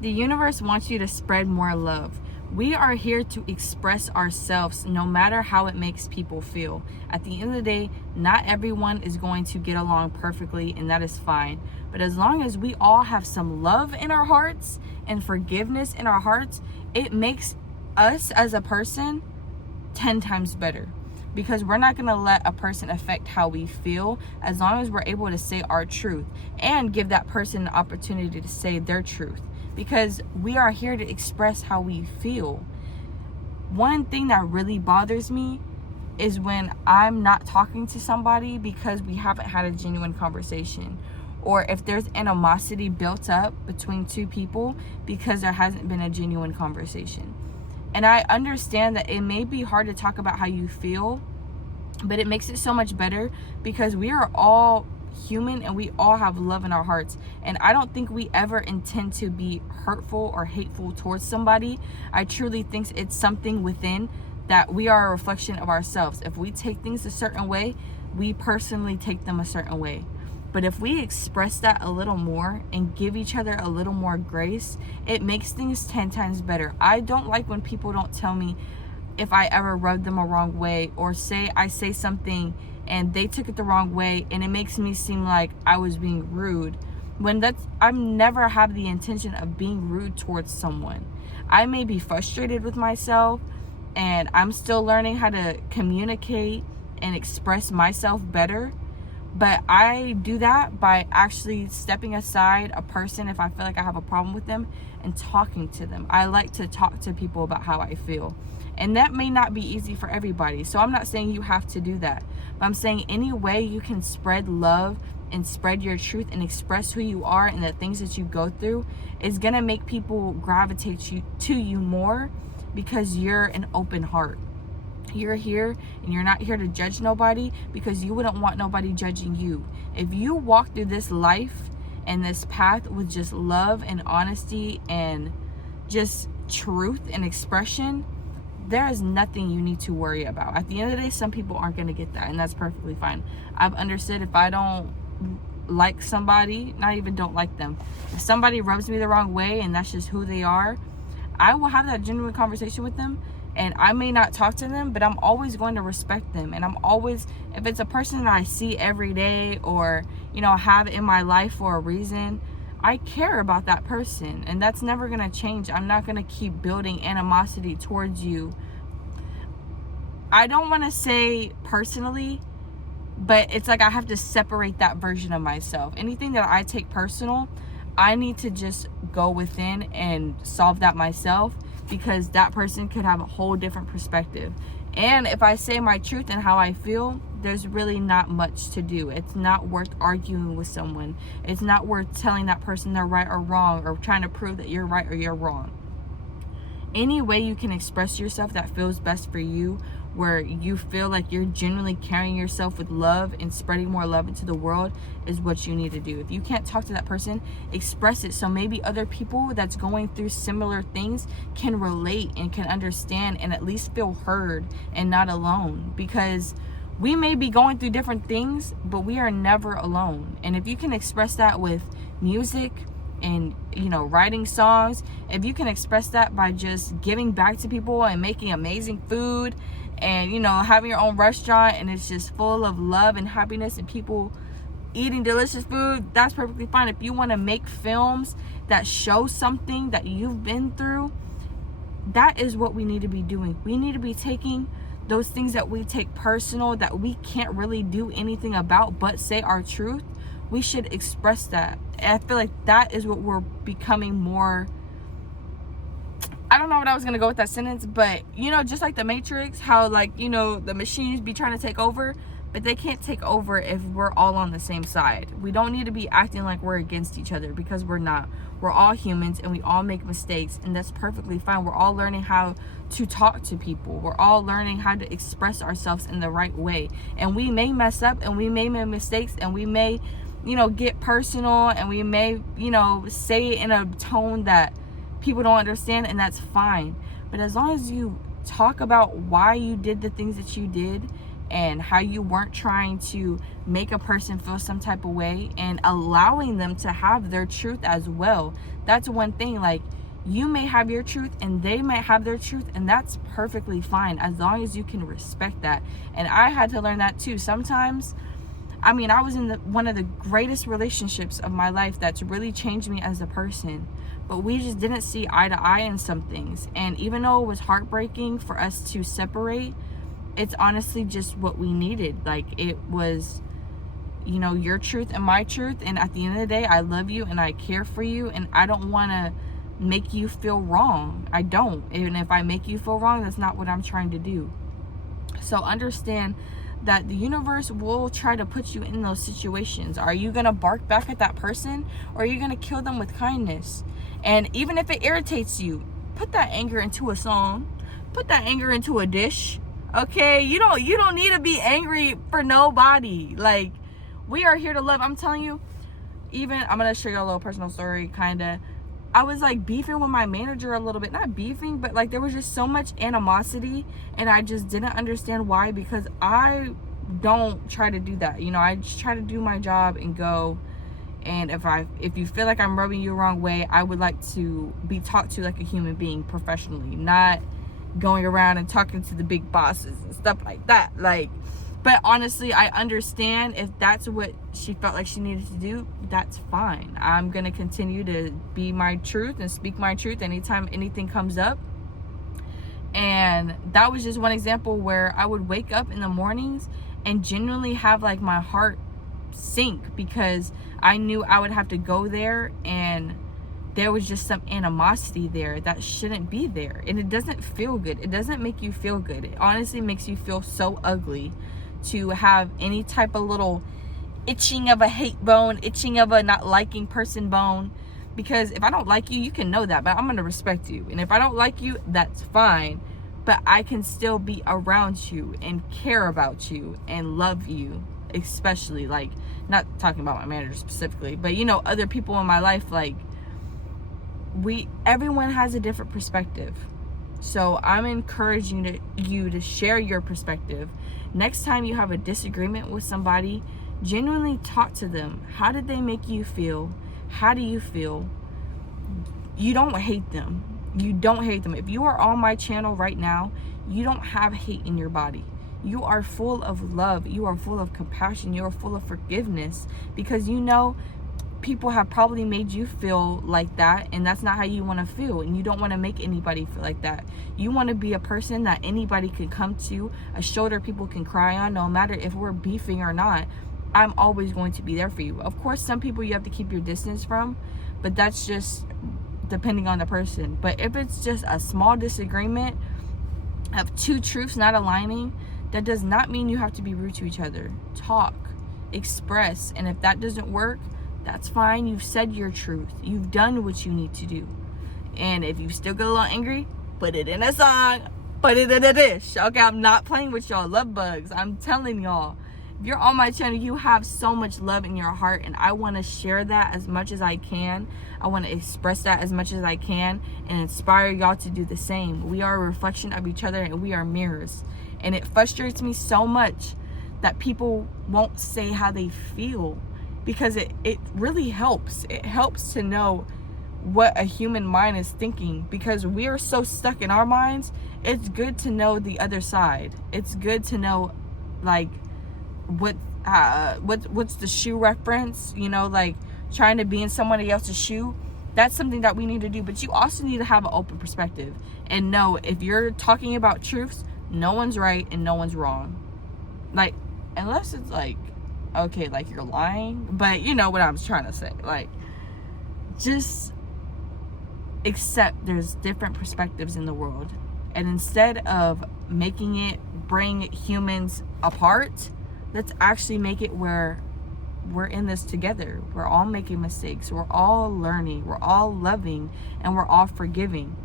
The universe wants you to spread more love. We are here to express ourselves no matter how it makes people feel. At the end of the day, not everyone is going to get along perfectly, and that is fine. But as long as we all have some love in our hearts and forgiveness in our hearts, it makes us as a person 10 times better. Because we're not going to let a person affect how we feel, as long as we're able to say our truth and give that person an opportunity to say their truth. Because we are here to express how we feel. One thing that really bothers me is when I'm not talking to somebody because we haven't had a genuine conversation, or if there's animosity built up between two people because there hasn't been a genuine conversation. And I understand that it may be hard to talk about how you feel, but it makes it so much better because we are all human and we all have love in our hearts. And I don't think we ever intend to be hurtful or hateful towards somebody. I truly think it's something within that we are a reflection of ourselves. If we take things a certain way, we personally take them a certain way. But if we express that a little more and give each other a little more grace, it makes things 10 times better. I don't like when people don't tell me if I ever rubbed them a wrong way, or I say something and they took it the wrong way and it makes me seem like I was being rude. I never have the intention of being rude towards someone. I may be frustrated with myself and I'm still learning how to communicate and express myself better. But I do that by actually stepping aside a person if I feel like I have a problem with them and talking to them. I like to talk to people about how I feel. And that may not be easy for everybody. So I'm not saying you have to do that. But I'm saying any way you can spread love and spread your truth and express who you are and the things that you go through is going to make people gravitate to you more, because you're an open heart. You're here and you're not here to judge nobody, because you wouldn't want nobody judging you. If you walk through this life and this path with just love and honesty and just truth and expression, there is nothing you need to worry about. At the end of the day, some people aren't going to get that, and that's perfectly fine. I've understood if I don't like somebody, not even don't like them, if somebody rubs me the wrong way and that's just who they are, I will have that genuine conversation with them. And I may not talk to them, but I'm always going to respect them. And I'm always, if it's a person that I see every day or, have in my life for a reason, I care about that person. And that's never going to change. I'm not going to keep building animosity towards you. I don't want to say personally, but it's like I have to separate that version of myself. Anything that I take personal, I need to just go within and solve that myself, because that person could have a whole different perspective. And if I say my truth and how I feel, there's really not much to do. It's not worth arguing with someone. It's not worth telling that person they're right or wrong, or trying to prove that you're right or you're wrong. Any way you can express yourself that feels best for you, where you feel like you're genuinely carrying yourself with love and spreading more love into the world, is what you need to do. If you can't talk to that person, express it, so maybe other people that's going through similar things can relate and can understand and at least feel heard and not alone. Because we may be going through different things, but we are never alone. And if you can express that with music and writing songs, if you can express that by just giving back to people and making amazing food and having your own restaurant, and it's just full of love and happiness and people eating delicious food, that's perfectly fine. If you want to make films that show something that you've been through, that is what we need to be doing. We need to be taking those things that we take personal, that we can't really do anything about but say our truth. We should express that. And I feel like that is what we're becoming more. I don't know what I was going to go with that sentence, but just like the Matrix, how the machines be trying to take over, but they can't take over if we're all on the same side. We don't need to be acting like we're against each other, because we're not. We're all humans and we all make mistakes, and that's perfectly fine. We're all learning how to talk to people. We're all learning how to express ourselves in the right way. And we may mess up and we may make mistakes and we may, get personal, and we may, say it in a tone that people don't understand, and that's fine. But as long as you talk about why you did the things that you did and how you weren't trying to make a person feel some type of way, and allowing them to have their truth as well, that's one thing. Like, you may have your truth and they might have their truth, and that's perfectly fine as long as you can respect that. And I had to learn that too. Sometimes, I mean, I was in one of the greatest relationships of my life that's really changed me as a person, but we just didn't see eye to eye in some things. And even though it was heartbreaking for us to separate, it's honestly just what we needed. Like, it was, you know, your truth and my truth, and at the end of the day, I love you and I care for you, and I don't want to make you feel wrong. I don't. Even if I make you feel wrong, that's not what I'm trying to do. So understand that the universe will try to put you in those situations. Are you gonna bark back at that person, or are you gonna kill them with kindness? And even if it irritates you, put that anger into a song, put that anger into a dish. Okay, you don't need to be angry for nobody. Like, we are here to love. I'm telling you, even, I'm gonna share you a little personal story, kinda. I was like beefing with my manager a little bit, not beefing, but like there was just so much animosity, and I just didn't understand why, because I don't try to do that. You know, I just try to do my job and go. And if you feel like I'm rubbing you the wrong way, I would like to be talked to like a human being professionally, not going around and talking to the big bosses and stuff like that. Like, but honestly, I understand if that's what she felt like she needed to do, that's fine. I'm going to continue to be my truth and speak my truth anytime anything comes up. And that was just one example where I would wake up in the mornings and genuinely have like my heart sink, because I knew I would have to go there, and there was just some animosity there that shouldn't be there. And it doesn't feel good. It doesn't make you feel good. It honestly makes you feel so ugly to have any type of little itching of a hate bone, itching of a not liking person bone. Because if I don't like you, you can know that, but I'm going to respect you. And if I don't like you, that's fine. But I can still be around you and care about you and love you, especially, like, not talking about my manager specifically, but, you know, other people in my life. Like, everyone has a different perspective. So I'm encouraging you to share your perspective. Next time you have a disagreement with somebody, genuinely talk to them. How did they make you feel? How do you feel? You don't hate them. You don't hate them. If you are on my channel right now, you don't have hate in your body. You are full of love. You are full of compassion. You are full of forgiveness, because you know people have probably made you feel like that, and that's not how you want to feel, and you don't want to make anybody feel like that. You want to be a person that anybody can come to, a shoulder people can cry on, no matter if we're beefing or not. I'm always going to be there for you. Of course, some people you have to keep your distance from, but that's just depending on the person. But if it's just a small disagreement of two truths not aligning, that does not mean you have to be rude to each other. Talk, express, and if that doesn't work, that's fine. You've said your truth. You've done what you need to do. And if you still get a little angry, put it in a song, put it in a dish. Okay, I'm not playing with y'all love bugs. I'm telling y'all, if you're on my channel, you have so much love in your heart, and I want to share that as much as I can. I want to express that as much as I can and inspire y'all to do the same. We are a reflection of each other, and we are mirrors. And it frustrates me so much that people won't say how they feel, because it really helps. It helps to know what a human mind is thinking, because we are so stuck in our minds. It's good to know the other side. It's good to know, like, what's the shoe reference, you know, like trying to be in somebody else's shoe. That's something that we need to do. But you also need to have an open perspective and know, if you're talking about truths, no one's right and no one's wrong. Like, unless it's like, okay, like you're lying, but you know what I'm trying to say. Like, just accept there's different perspectives in the world, and instead of making it bring humans apart, let's actually make it where we're in this together. We're all making mistakes, we're all learning, we're all loving, and we're all forgiving.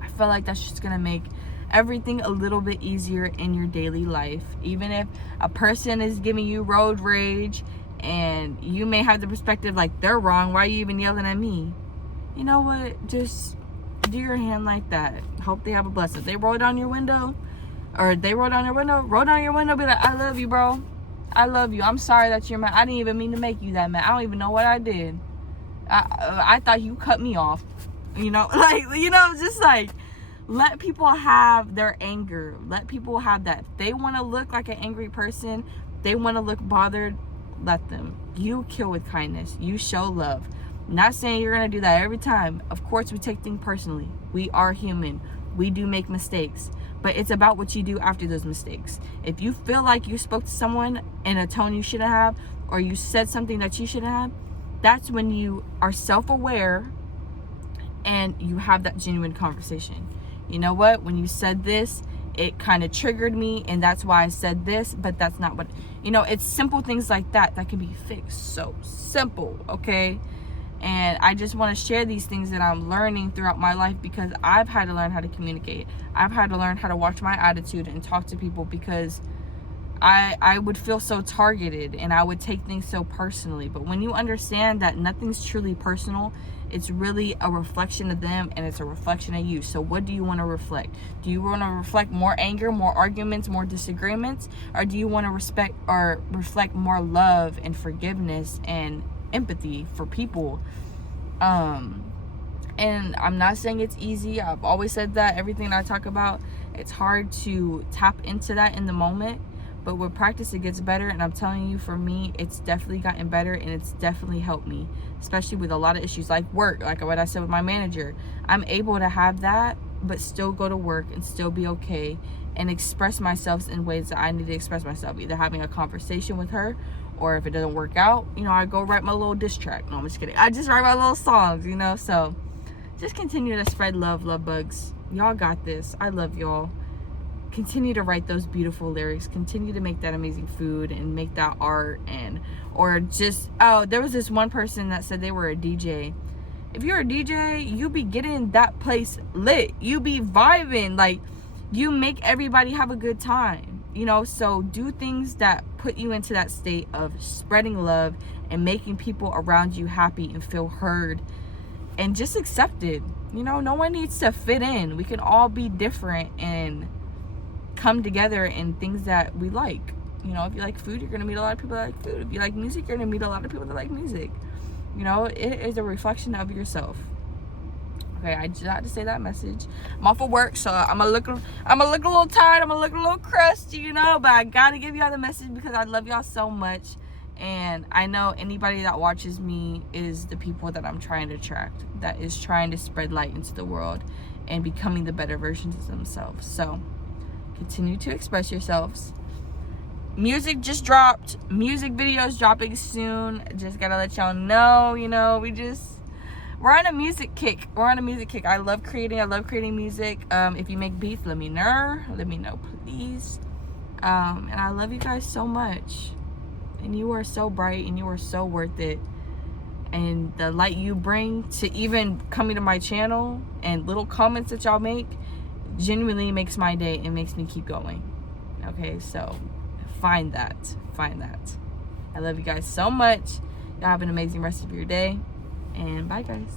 I feel like that's just gonna make everything a little bit easier in your daily life. Even if a person is giving you road rage and you may have the perspective like they're wrong, why are you even yelling at me? You know what, just do your hand like that. Hope they have a blessing. If they roll down your window, or they roll down your window, be like, I love you, bro. I love you. I'm sorry that you're mad. I didn't even mean to make you that mad. I don't even know what I did. I thought you cut me off. Just like, let people have their anger. Let people have that. If they want to look like an angry person, they want to look bothered, let them. You kill with kindness. You show love. Not saying you're going to do that every time. Of course, we take things personally. We are human. We do make mistakes. But it's about what you do after those mistakes. If you feel like you spoke to someone in a tone you shouldn't have, or you said something that you shouldn't have, that's when you are self-aware and you have that genuine conversation. You know what? When you said this, it kind of triggered me, and that's why I said this, but that's not what... it's simple things like that can be fixed. So simple, okay? And I just want to share these things that I'm learning throughout my life, because I've had to learn how to communicate. I've had to learn how to watch my attitude and talk to people, because I would feel so targeted and I would take things so personally. But when you understand that nothing's truly personal, it's really a reflection of them, and it's a reflection of you. So what do you want to reflect? Do you want to reflect more anger, more arguments, more disagreements? Or do you want to reflect more love and forgiveness and empathy for people? And I'm not saying it's easy. I've always said that. Everything I talk about, it's hard to tap into that in the moment. But with practice, it gets better. And I'm telling you, for me, it's definitely gotten better, and it's definitely helped me, especially with a lot of issues like work, like what I said with my manager. I'm able to have that, but still go to work and still be okay and express myself in ways that I need to express myself, either having a conversation with her, or if it doesn't work out, I go write my little diss track. No, I'm just kidding. I just write my little songs, so just continue to spread love bugs. Y'all got this. I love y'all. Continue to write those beautiful lyrics. Continue to make that amazing food and make that art. There was this one person that said they were a DJ. If you're a DJ, you be getting that place lit. You be vibing. Like, you make everybody have a good time. So do things that put you into that state of spreading love and making people around you happy and feel heard and just accepted. No one needs to fit in. We can all be different and come together in things that we like. If you like food, you're gonna meet a lot of people that like food. If you like music, you're gonna meet a lot of people that like music. It is a reflection of yourself. Okay, I just had to say that message. I'm off of work, so I'm gonna look a little tired. I'm gonna look a little crusty, but I gotta give y'all the message because I love y'all so much. And I know anybody that watches me is the people that I'm trying to attract, that is trying to spread light into the world and becoming the better versions of themselves. So continue to express yourselves. Music just dropped. Music videos dropping soon. Just gotta let y'all know, we're on a music kick. I love creating music. If you make beats, let me know, please. And I love you guys so much. And you are so bright, and you are so worth it. And the light you bring to even coming to my channel and little comments that y'all make genuinely makes my day and makes me keep going. Okay, so find that. I love you guys so much. Y'all have an amazing rest of your day, and bye guys.